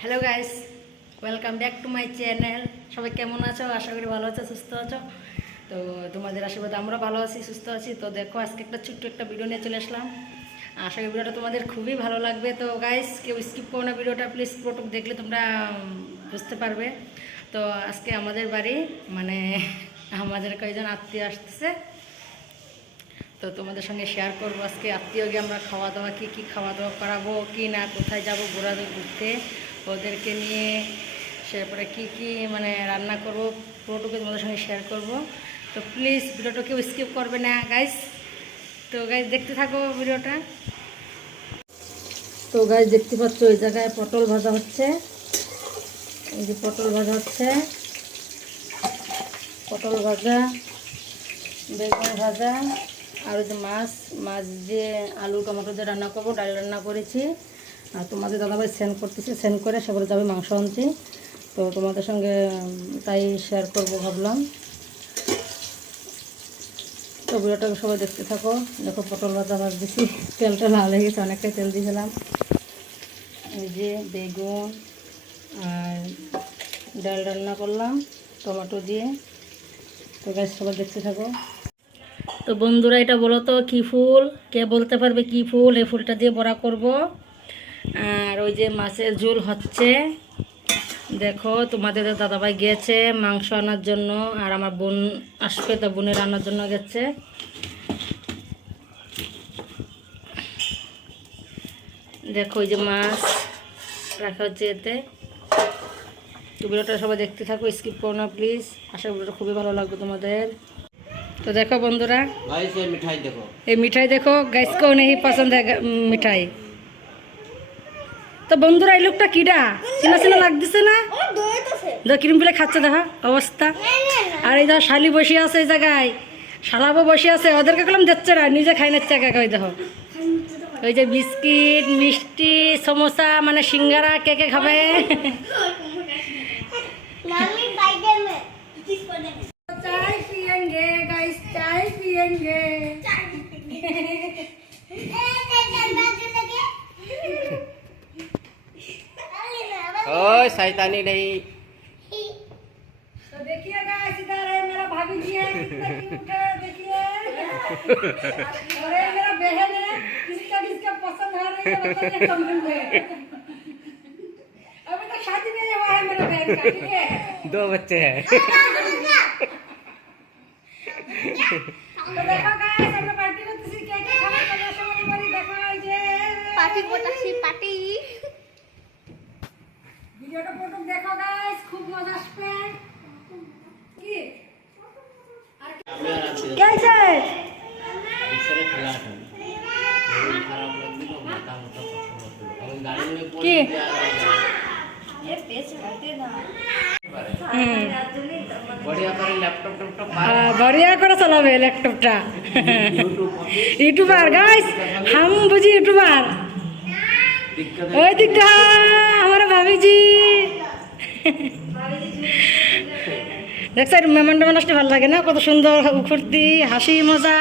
Hello guys welcome back to my channel সবাই কেমন আছো? আশা করি ভালো আছো, সুস্থ আছো? তো তোমাদের আশীর্বাদ আমরা ভালো আছি, সুস্থ আছি। তো দেখো, আজকে একটা ছোট্ট একটা ভিডিও নিয়ে চলে আসলাম। আশা করি ভিডিওটা তোমাদের খুবই ভালো লাগবে। তো গাইস কেউ স্কিপ করো না ভিডিওটা প্লিজ পুরোটুক দেখলে তোমরা বুঝতে পারবে। তো আজকে আমাদের বাড়ি মানে আমাদের কয়েকজন আত্মীয় আসতেছে। তো তোমাদের সঙ্গে শেয়ার করব আজকে। আত্মীয় গিয়ে আমরা খাওয়া দাওয়া, কী কী খাওয়া দাওয়া করাবো, কি না, কোথায় যাব ঘোরাতে ঘুরতে ওদেরকে নিয়ে তারপরে কী কী মানে রান্না করব, পুরোটুকু তোমাদের সঙ্গে শেয়ার করব। তো প্লিজ ভিডিওটা কেউ স্কিপ করবে না গাইস তো গাইজ দেখতে থাকো ভিডিওটা। তো গাইজ দেখতে পাচ্ছ ওই জায়গায় পটল ভাজা হচ্ছে। এই যে পটল ভাজা হচ্ছে। পটল ভাজা, বেগুন ভাজা, আর ওই যে মাছ মাছ দিয়ে আলু, টমেটো দিয়ে রান্না করব, ডাল রান্না করেছি। আর তোমাদের দাদাভাই সেন্ড করতেছি সেন্ড করে সেগুলো যাবে মাংস আনতে। তো তোমাদের সঙ্গে তাই শেয়ার করব ভাবলাম। তো ভিডিওটাকে সবাই দেখতে থাকো। দেখো পটল ভাজা ভাজ দিছি তেলটা লাল হয়ে গেছে, অনেকটাই তেল দিয়েছিলাম। এই যে বেগুন আর ডাল রান্না করলাম, টমেটো দিয়ে। তো গাছ সবাই দেখতে থাকো। তো বন্ধুরা, এটা বলো তো কী ফুল? কে বলতে পারবে কি ফুল? এই ফুলটা দিয়ে বড়া করব। আর ওই যে মাছের ঝোল হচ্ছে। দেখো তোমাদের দাদাভাই গেছে মাংস আনার জন্য আর আমার বোন আসবে তো বোনের রান্নার জন্য গেছে। দেখো ওই যে মাছ রাখা হচ্ছে এতে। ভিডিওটা সবাই দেখতে থাকো স্কিপ করো না প্লিজ। আশা করি খুবই ভালো লাগবে তোমাদের। তো দেখো বন্ধুরা এই মিঠাই দেখো। গাইসকেও নেই পছন্দ মিঠাই। তো বন্ধুরা এই লোকটা কিডা? চিনা চিনা লাগতেছে না? দক্ষিণ বিলে খাচ্ছে দেখো অবস্থা। আর এই দেখো শালি বসে আছে এই জায়গায়। শালাবো বসে আছে ওদেরকে কলম দিচ্ছে না নিজে খাই নিচ্ছে একা একা ওই দেখো। ওই যে বিস্কিট মিষ্টি সমোসা মানে সিঙ্গারা কে কে খাবে? চাই পিয়েঙ্গে গাইস চাই পিয়েঙ্গে कोई सहायता नहीं। तो देखिए इधर है मेरा भाभी जी है देखिए। मेरा बहन है किसका किसका पसंद आ रही है अभी तो शादी नहीं हुआ है मेरे बहन का दो बच्चे है। तो पार्टी पार्टी पार्टी। ভিডিওটা পুরো দেখো গাইস খুব মজা আসবে কি কে আছে কি হুম बढ़िया करे लैपटॉप टैपटॉप আহ, বড়িয়া করে চালাবে ল্যাপটপটা ইউটিউবার গাইস হাম বুঝি ইউটিউবার दिक्कत ওই দিকটা আমার ভাবিজি দেখছেন মেমন টেমন আসলে ভালো লাগে না? কত সুন্দর ফুর্তি হাসি মজা।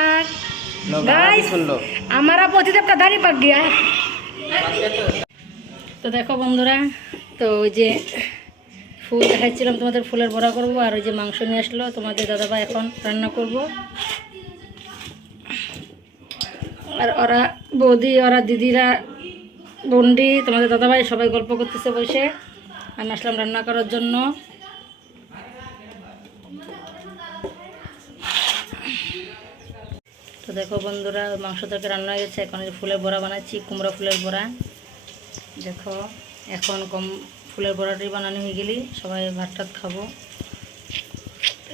আমার প্রতিদেবটা দাঁড়িয়ে পাক গিয়া। তো দেখো বন্ধুরা তো ওই যে ফুল দেখাচ্ছিলাম তোমাদের ফুলের বড়া করব আর ওই যে মাংস নিয়ে আসলো। তোমাদের দাদাভাই এখন রান্না করব। আর ওরা বৌদি ওরা দিদিরা বন্ডি তোমাদের দাদাভাই সবাই গল্প করতেছে বসে। আমি আসলাম রান্না করার জন্য। তো দেখো বন্ধুরা, মাংস থেকে রান্না হয়ে গেছে। এখন ফুলের বড়া বানাচ্ছি, কুমড়া ফুলের বড়া। দেখো, এখন কম ফুলের বড়াটাই বানানো হয়ে গেলি, সবাই ভাত টাত খাব।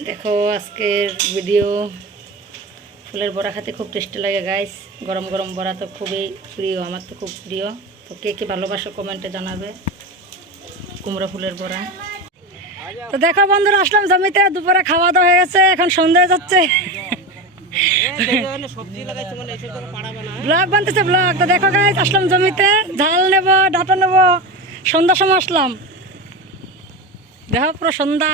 দেখো, আজকের ভিডিও ফুলের বড়া খেতে খুব টেস্টি লাগে গাইস গরম গরম বড়া তো খুবই প্রিয়, আমার তো খুব প্রিয়। তো কে কে ভালোবাসো কমেন্টে জানাবে। কুমড়া ফুলের বড়া। তো দেখো বন্ধুরা, আসলাম জমিতে, দুপুরে খাওয়া দাওয়া হয়ে গেছে, এখন সন্ধ্যা যাচ্ছে। ব্লগ বানতেছে ব্লগ। তো দেখো গাছ আসলাম জমিতে, ঝাল নেব, ডাটা নেব, সন্ধ্যার সময় আসলাম। দেখো পুরো সন্ধ্যা।